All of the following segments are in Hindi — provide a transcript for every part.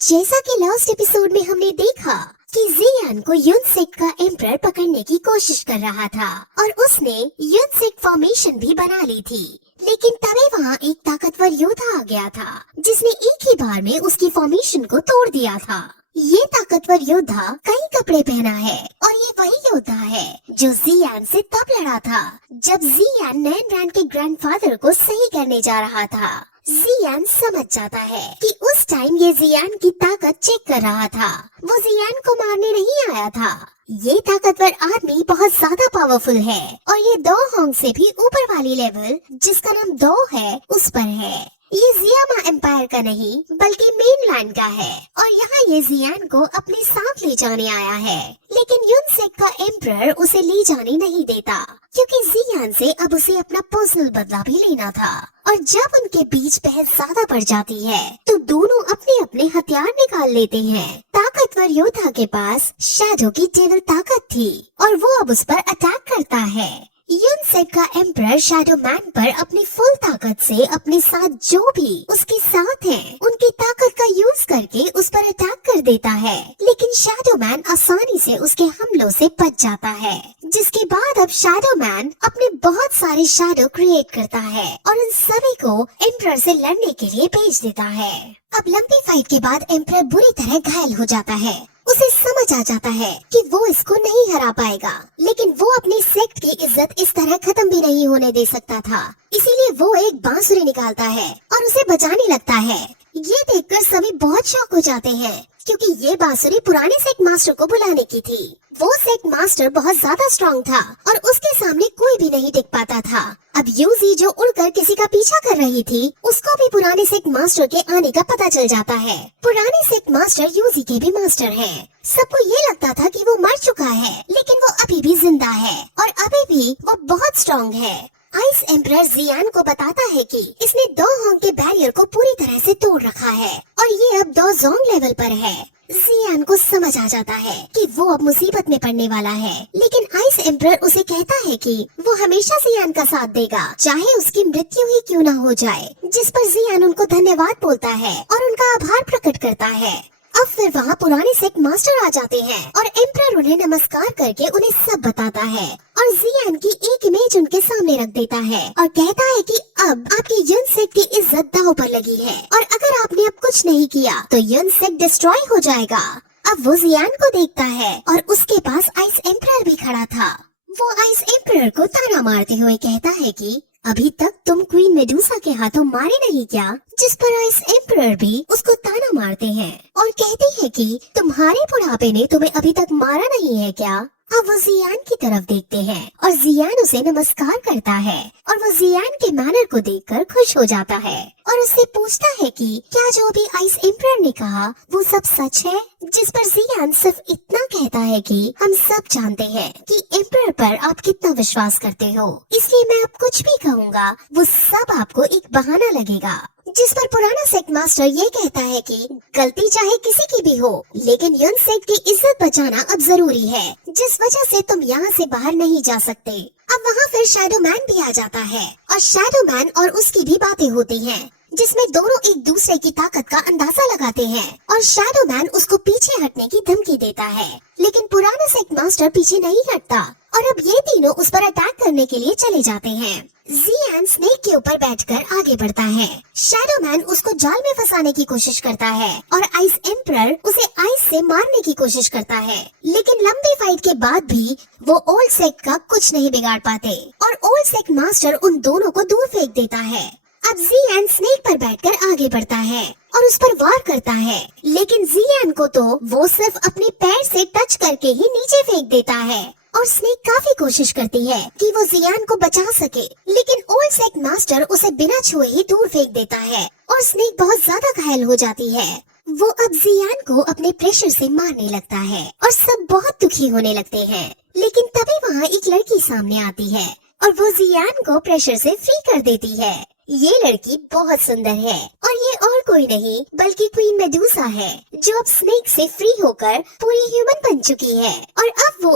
जैसा कि लास्ट एपिसोड में हमने देखा कि जियान को युनसेक का एम्परर पकड़ने की कोशिश कर रहा था और उसने युनसेक फॉर्मेशन भी बना ली थी। लेकिन तभी वहाँ एक ताकतवर योद्धा आ गया था जिसने एक ही बार में उसकी फॉर्मेशन को तोड़ दिया था। ये ताकतवर योद्धा कई कपड़े पहना है और ये वही योद्धा है जो जियान से तब लड़ा था जब जियान नैन रैन के ग्रैंडफादर को सही करने जा रहा था। जियान समझ जाता है कि उस टाइम ये जियान की ताकत चेक कर रहा था, वो जियान को मारने नहीं आया था। ये ताकतवर आदमी बहुत ज्यादा पावरफुल है और ये दो होंग से भी ऊपर वाली लेवल जिसका नाम दो है उस पर है। ये जियामा एम्पायर का नहीं बल्कि मेनलैंड का है और यहाँ ये जियान को अपने साथ ले जाने आया है। लेकिन युनसेक का एम्परर उसे ले जाने नहीं देता क्योंकि जियान से अब उसे अपना पर्सनल बदला भी लेना था। और जब उनके बीच बहस ज्यादा बढ़ जाती है तो दोनों अपने अपने हथियार निकाल लेते हैं। ताकतवर योद्धा के पास शैडो की डेविल ताकत थी और वो अब उस पर अटैक करता है। युनसेक का एम्परर शैडो मैन पर अपनी फुल ताकत से अपने साथ जो भी उसके साथ हैं, उनकी ताकत का यूज करके उस पर अटैक कर देता है। लेकिन शैडो मैन आसानी से उसके हमलों से बच जाता है, जिसके बाद अब शैडो मैन अपने बहुत सारे शैडो क्रिएट करता है और उन सभी को एम्परर से लड़ने के लिए भेज देता है। अब लंबी फाइट के बाद एम्परर बुरी तरह घायल हो जाता है। उसे समझ आ जाता है कि वो इसको नहीं हरा पाएगा, लेकिन वो अपनी सेक्ट की इज्जत इस तरह खत्म भी नहीं होने दे सकता था। इसीलिए वो एक बांसुरी निकालता है और उसे बजाने लगता है। ये देखकर सभी बहुत शॉक हो जाते हैं क्योंकि ये बांसुरी पुराने सेक्ट मास्टर को बुलाने की थी। वो सेक्ट मास्टर बहुत ज्यादा स्ट्रॉन्ग था और उसके सामने कोई भी नहीं टिक पाता था। अब यूजी जो उड़कर किसी का पीछा कर रही थी, उसको भी पुराने सेक्ट मास्टर के आने का पता चल जाता है। पुराने सेक्ट मास्टर यूजी के भी मास्टर हैं। सबको ये लगता था कि वो मर चुका है, लेकिन वो अभी भी जिंदा है और अभी भी वो बहुत स्ट्रॉन्ग है। आइस एम्परर जियान को बताता है कि इसने दो होंग के बैरियर को पूरी तरह से तोड़ रखा है और ये अब दो जोंग लेवल पर है। जियान को समझ आ जाता है कि वो अब मुसीबत में पड़ने वाला है, लेकिन आइस एम्परर उसे कहता है कि वो हमेशा जियान का साथ देगा, चाहे उसकी मृत्यु ही क्यों न हो जाए। जिस पर जियान उनको धन्यवाद बोलता है और उनका आभार प्रकट करता है। अब फिर वहाँ पुराने सेक्ट मास्टर आ जाते हैं और एम्परर उन्हें नमस्कार करके उन्हें सब बताता है और जियान की एक इमेज उनके सामने रख देता है और कहता है कि अब आपकी युनसेक की इज्जत दांव पर लगी है और अगर आपने अब कुछ नहीं किया तो युनसेक डिस्ट्रॉय हो जाएगा। अब वो जियान को देखता है और उसके पास आइस एम्परर भी खड़ा था। वो आइस एम्परर को ताना मारते हुए कहता है कि अभी तक तुम क्वीन मेडुसा के हाथों मारे नहीं क्या? जिस पर आइस एम्परर भी उसको ताना मारते हैं और कहते हैं कि तुम्हारे बुढ़ापे ने तुम्हें अभी तक मारा नहीं है क्या? अब वो जियान की तरफ देखते हैं और जियान उसे नमस्कार करता है और वो जियान के मैनर को देखकर खुश हो जाता है और उससे पूछता है कि क्या जो भी आइस एम्परर ने कहा वो सब सच है? जिस पर जियान सिर्फ इतना कहता है कि हम सब जानते हैं कि एम्परर पर आप कितना विश्वास करते हो, इसलिए मैं अब कुछ भी कहूँगा वो सब आपको एक बहाना लगेगा। जिस पर पुराना सेक्ट मास्टर ये कहता है कि गलती चाहे किसी की भी हो, लेकिन युनसेक की इज्जत बचाना अब जरूरी है, जिस वजह से तुम यहाँ से बाहर नहीं जा सकते। अब वहाँ फिर शैडो मैन भी आ जाता है और शैडो मैन और उसकी भी बातें होती हैं, जिसमें दोनों एक दूसरे की ताकत का अंदाजा लगाते हैं और शैडो मैन उसको पीछे हटने की धमकी देता है, लेकिन पुराना सेक्ट मास्टर पीछे नहीं हटता और अब ये तीनों उस पर अटैक करने के लिए चले जाते हैं। जियान स्नेक के ऊपर बैठकर आगे बढ़ता है। शैडो मैन उसको जाल में फंसाने की कोशिश करता है और आइस एम्परर उसे आइस से मारने की कोशिश करता है, लेकिन लंबी फाइट के बाद भी वो ओल्ड सेक्ट का कुछ नहीं बिगाड़ पाते और ओल्ड सेक्ट मास्टर उन दोनों को दूर फेंक देता है। अब जियान स्नेक पर बैठकर आगे बढ़ता है और उस पर वार करता है, लेकिन जियान को तो वो सिर्फ अपने पैर से टच करके ही नीचे फेंक देता है और स्नेक काफी कोशिश करती है कि वो जियान को बचा सके, लेकिन ओल्ड सेक्ट मास्टर उसे बिना छुए ही दूर फेंक देता है और स्नेक बहुत ज्यादा घायल हो जाती है। वो अब जियान को अपने प्रेशर से मारने लगता है और सब बहुत दुखी होने लगते हैं, लेकिन तभी वहाँ एक लड़की सामने आती है और वो जियान को प्रेशर से फ्री कर देती है। ये लड़की बहुत सुंदर है और ये और कोई नहीं बल्कि क्वीन मेडुसा है, जो अब स्नेक से फ्री होकर पूरी ह्यूमन बन चुकी है और अब वो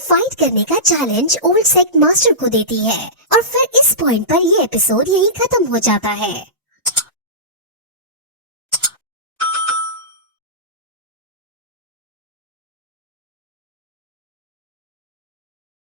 फाइट करने का चैलेंज ओल्ड सेक्ट मास्टर को देती है और फिर इस पॉइंट पर ये एपिसोड यही खत्म हो जाता है।